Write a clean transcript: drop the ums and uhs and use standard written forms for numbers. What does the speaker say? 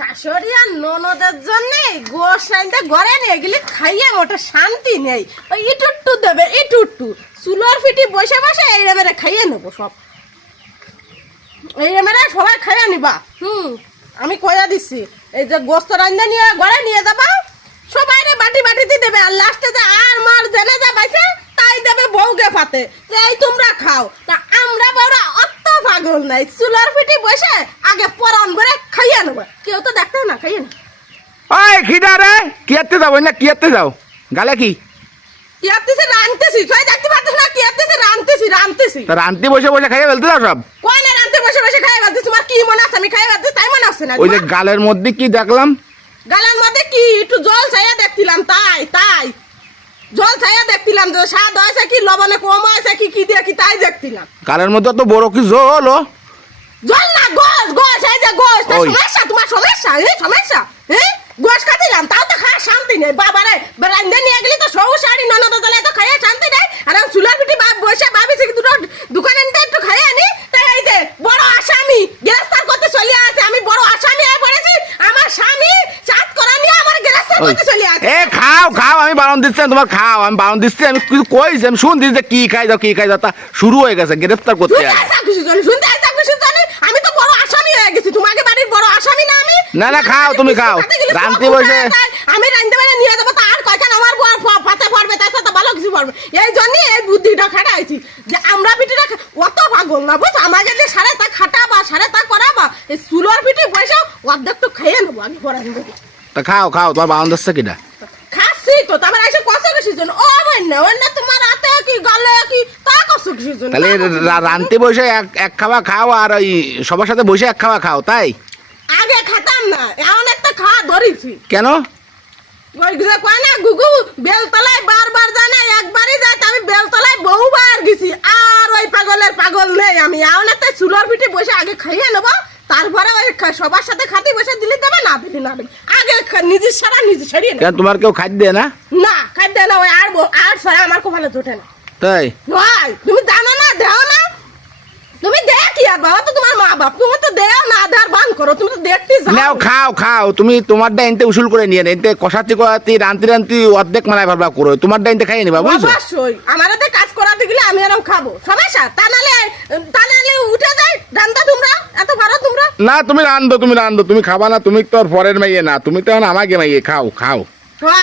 শাশুড়ি আর ননদের জন্য গোশ আনতে ঘরে নিয়ে গেলে খাইয়ে মোটা শান্তি নেই। ওই ইটুট্টু দেবে ইটুট্টু চুলোর ফিটি বসে বসে এই মেরে খাইয়ে নেবো সব, এই মেরে সবাই খাইয়ে নিবা। আমি কয়া দিচ্ছি এই যে গোস্ত রান্না নিয়ে ঘরে নিয়ে যাবা, সবাই বাটি বাটিতে দেবে, আর লাস্টে যে আর মার জেনে যা বাইছে তাই দেবে বউকে পাতে, এই তোমরা খাও। তা আমরা বড়রা অত পাগল নাই, চুলার ফিটি বসে আগে পরান করে খাইয়ে নেবো, কেউ তো দেখতেও না খাইয়ে না। ওই খিদা রে কি আনতে যাবো না কি আনতে যাও গালে কি কি আনতেছি রানতেছি, তুই দেখতে পাচ্ছিস না কি আনতেছি রানতেছি তা রান্তি বসে বসে খাইয়ে ফেলতে যাও সব। কোন রানতে বসে বসে খাইয়ে ফেলতেছি, তোমার কি মনে আছে আমি খাইয়ে ফেলতেছি তাই মনে আছে না? ওই যে গালের মধ্যে কি দেখলাম, গালের মধ্যে কি একটু জল চাইয়া দেখছিলাম, তাই জল চাইয়া দেখছিলাম যে স্বাদ হয়েছে কি লবণে কম হয়েছে কি কি দিয়ে কি তাই দেখছিলাম। গালের মধ্যে তো বড় কি জল ও জল না গোশ এই যে গোশ, ওই। সমস্যা তোমার সমস্যা গোশ খাতিলাম তাও তো খাওয়ার শান্তি নেই। বাবারে রান্ধে নিয়ে গেলি তো সৌ শাড়ি ননদ দলে তো খাইয়ে শান্তি নেই, আর চুলার পিঠি বসে ভাবিছি কি দুটো দোকানে একটু খাইয়ে আনি। তাই এই যে বড় আসামি গ্রেফতার করতে চলে আছে, আমি বড় আসামি হয়ে পড়েছি, আমার স্বামী চাঁদ করা নিয়ে আমার গ্রেফতার করতে চলে আছে। এ খাও খাও আমি বারণ দিচ্ছি তোমার খাও, আমি বারণ দিচ্ছি, আমি কিছু কইছি, আমি শুনছি যে কি খাই যাও তা শুরু হয়ে গেছে গ্রেফতার করতে। আমি তো বড় আসামি হয়ে গেছি, তোমাকে বাড়ির বড় আসামি না আমি? না খাও তুমি খাও, রান্তি বসে আমি রান্তে বাড়ি নিয়ে যাবো, তো আর কয়খান আমার পাতে পড়বে, তার সাথে ভালো কিছু পড়বে, এই জন্য এই বুদ্ধিটা খাটাইছি যে আমরা পিঠিটা অত পাগল না বুঝছো, আমাকে যে সাড়ে তা খাটাবা সাড়ে তা করাবা, এই চুলোর পিঠে বসে অর্ধেক তো খাইয়ে নেবো আমি পড়া দেবো। তা খাও তোমার বারণ দিচ্ছে কিনা? খাচ্ছি তো, তারপর এসে কষ্ট কিসের জন্য? ও অন্য তোমার হাতে কি গালে কি তা কষ্ট কিসের জন্য? তাহলে রান্তি বসে এক খাওয়া খাও আর ওই সবার সাথে বসে এক খাওয়া খাও, তাই? আগে খেতাম না, এমন একটা খাওয়া ধরেছি। কেন? ওই যে কয় না গুগু বেলতলায় বারবার যায় না, একবারই যায়, আমি বেলতলায় বহুবার গেছি, আর ওই পাগল নেই আমি। এমন একটা চুলোর পিঠে বসে আগে খাইয়ে নেবো, তারপরে ওই সবার সাথে খাতে বসে দিলে দেবে না দিলে না দেবে, আগে নিজের সারা নিজে সরিয়ে নেবে। তোমার কেউ খাদ্য দেয় না? না খাদ্য না, ওই আর সারা আমার খুব ভালো জোটে না। তাই তুমি জানো না, দেও না, তুমি দেখ কি আর বাবা তো তোমার মা বাপ, তুমি তো দেও না, আধার বান করো, তুমি তো দেখতে নাও খাও তুমি তোমার ডাইনতে উসুল করে নিয়ে এনতে কষাতি রান্তি অর্ধেক মানায় ভাবলা করো, তোমার ডাইনতে খাইয়ে নিবা বুঝছো? অবশ্যই আমাদের কাজ করাতে গেলে আমি এরকম খাবো, সমস্যা তা নালে উঠে যায় রান্না, তোমরা এত ভালো তোমরা না তুমি রান্ধো তুমি খাবা না, তুমি তো আর পরের মাইয়ে না, তুমি তো আমাকে মাইয়ে খাও